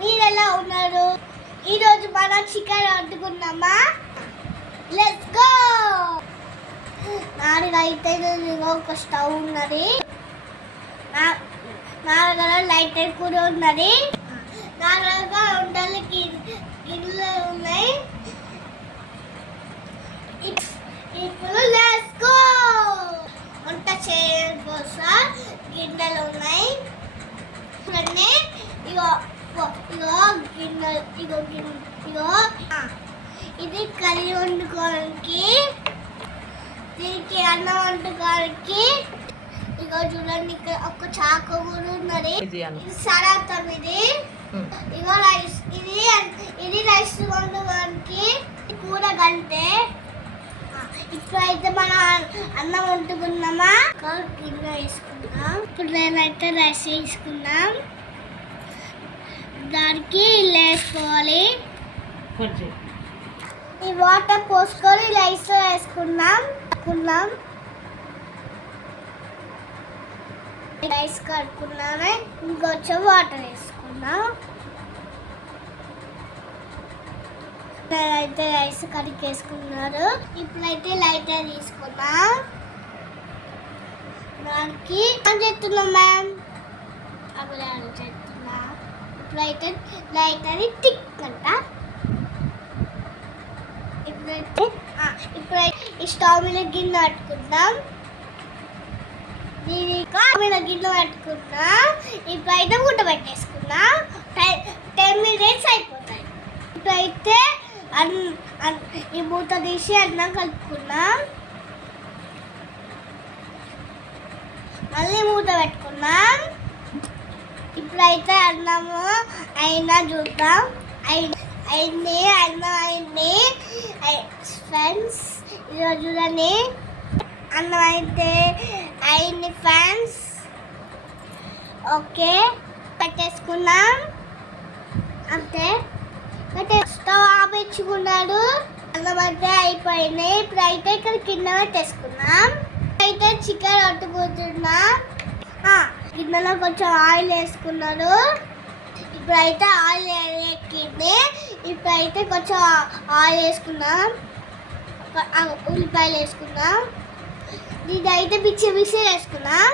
మీరు ఎలా ఉన్నారు? ఈరోజు మనం చికెన్ వండుకున్నామా? లెట్స్ గో నా అయితే ఒక స్టవ్ ఉన్నది. నా లైట్ దగ్గర లైటర్ కూడా ఉన్నది. నా దగ్గర ఉండాలి గిన్నెలు ఉన్నాయి ఇప్- ఇప్పుడు లెట్స్ గో వంట చేయడం కోసం గిన్నెలు ఉన్నాయి ఇవన్నీ ఇగో ఇగో గిన్నె ఇగో గిన్నె ఆ, ఇది కర్రీ వండుకోవడానికి దీనికి అన్నం వండుకోవడానికి. ఇగో చూడండి ఇక్కడ ఒక చాకు కూడా ఉన్నది. ఇది సరాతం ఇది. ఇగో రైస్ ఇది ఇది రైస్ వండుకోవడానికి. కూర ఆ, ఇప్పుడైతే మనం అన్నం వండుకున్నామా గిన్నె వేసుకుందాం. ఇప్పుడు నేనైతే రైస్ వేసుకున్నాం దానికి ఇలా వేసుకోవాలి. ఈ వాటర్ పోసుకొని రైస్ వేసుకున్నాం కున్నాం. రైస్ కడుక్కున్నామే. ఇంకొంచెం వాటర్ వేసుకున్నాం అయితే రైస్ కడిగేసుకున్నారు. ఇప్పుడైతే లైటర్ తీసుకున్నాం దానికి ఆన్ చేస్తున్నాం మ్యామ్? అప్పుడు ఆన్ చేస్తున్నా. ఇప్పుడైతే లైటర్ టిక్ అంట ఇప్పుడైతే ఇప్పుడైతే ఈ స్టవ్ మీద గిన్నె పెట్టుకుందాం. దీని స్టవ్ మీద గిన్నె పెట్టుకుందాం ఇప్పుడైతే గుడ్డ పెట్టేసుకున్నా. టెన్ మినిట్స్ అయిపోతాయి. ఇప్పుడైతే అన్ ఈ మూత తీసి అన్నం కలుపుకున్నాం. మళ్ళీ మూత పెట్టుకున్నాం. ఇప్పుడైతే అన్నము అయినా చూద్దాం. అయి- అయింది అన్నం అయింది. ఫ్రెండ్స్ ఈరోజు చూడండి. అన్నం అయితే అయింది ఫ్రెండ్స్. ఓకే పెట్టేసుకున్నాం అంతే. అంటే స్టవ్ ఆపించుకున్నాడు అన్నం అయితే అయిపోయింది. ఇప్పుడు అయితే ఇక్కడ కింద పెట్టేసుకున్నాం అయితే చికెన్ వండుకుంటున్నాం. గిన్నెలో కొంచెం ఆయిల్ వేసుకున్నాడు ఇప్పుడైతే ఆయిల్ ఎక్కింది. ఇప్పుడైతే కొంచెం ఆయిల్ వేసుకున్నాం ఉల్లిపాయలు వేసుకున్నాం దీని అయితే మిక్సీ మిక్సీ వేసుకున్నాం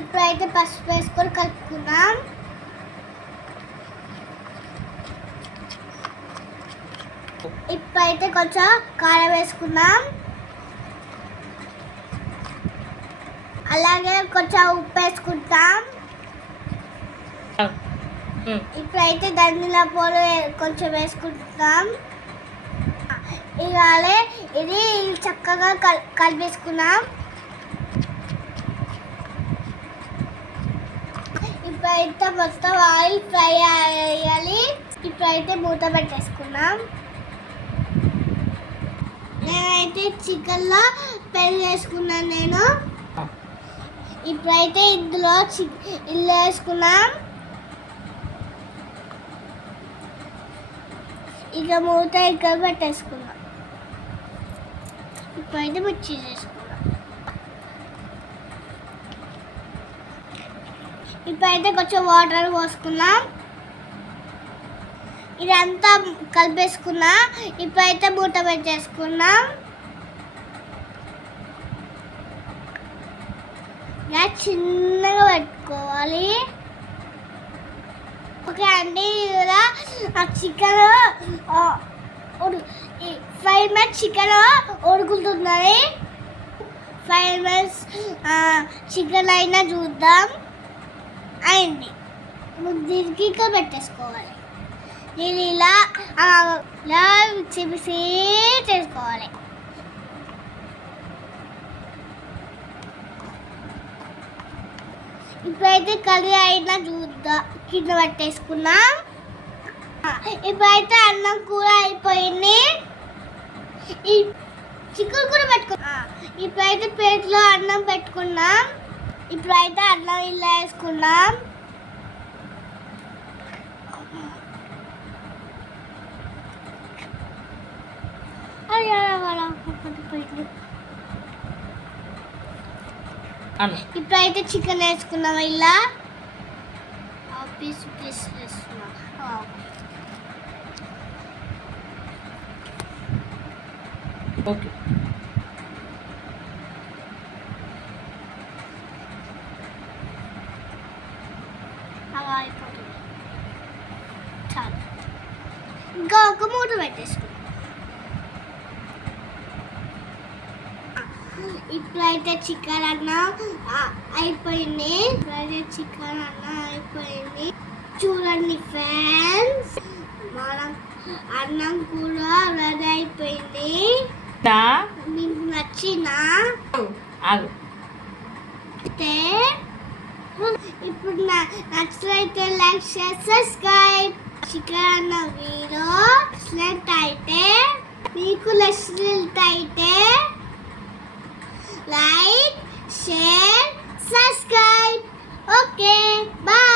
ఇప్పుడైతే పసుపు వేసుకొని కలుపుకున్నాం ఇప్పుడైతే కొంచెం కారం వేసుకున్నాం అలాగే కొంచెం ఉప్పు వేసుకుంటాం. ఇప్పుడైతే దండిల పూలు కొంచెం వేసుకుంటాం. ఇవాళ ఇది చక్కగా కల్ కలిపేసుకున్నాం ఇప్పుడైతే మొత్తం ఆయిల్ ఫ్రై అయ్యాలి. ఇప్పుడైతే మూత పెట్టేసుకున్నాం నేనైతే చికెన్లో పెళ్ళి వేసుకున్నాను నేను. ఇప్పుడైతే ఇందులో చి ఇల్లు వేసుకున్నాం. ఇక మూత ఇక్కడ పెట్టేసుకున్నాం. ఇప్పుడైతే మిర్చి చేసుకున్నాం ఇప్పుడైతే కొంచెం వాటర్ పోసుకున్నాం. ఇదంతా కలిపేసుకున్నా ఇప్పుడైతే మూట పెట్టేసుకున్నాం. ఇలా చిన్నగా పెట్టుకోవాలి. ఓకే అండి ఇలా ఆ చికెన్ ఫైవ్ మినిట్స్ చికెన్ ఉడుకుతున్నది ఫైవ్ మినిట్స్ చికెన్ అయినా చూద్దాం. అయింది. దీనికి ఇక్కడ పెట్టేసుకోవాలి. నేను ఇలా ఇలా చిపిసి చేసుకోవాలి ఇప్పుడైతే కర్రీ అయినా చూద్దాం కింద పట్టేసుకున్నా ఇప్పుడైతే అన్నం కూర అయిపోయింది. ఈ చికెన్ కూర పెట్టుకున్నాం ఇప్పుడైతే ప్లేట్లో అన్నం పెట్టుకున్నాం ఇప్పుడైతే అన్నం ఇలా వేసుకున్నాం అయ్యో, అలా, అలా, ఒకటి ప్లేట్లు. అను ఇప్పుడైతే చికెన్ వేసుకున్నాం ఇలా పీస్ పీస్ వేసుకున్నాం ఓకే అలా అయిపోతుంది చాలు ఇంకా ఒక మూట పెట్టేసుకున్నాం ఇప్పుడైతే చికెన్ అన్న అయిపోయింది. ఇప్పుడైతే చికెన్ అన్న అయిపోయింది. చూడండి ఫ్రెండ్స్ మనం అన్నం కూడా రెడీ అయిపోయింది. మీకు అయితే ఇప్పుడు నా నచ్చినైతే లైక్ షేర్ సబ్స్క్రైబ్. చికెన్ అన్న వీడియో నచ్చినట్టయితే మీకు like, share, subscribe. Okay, bye.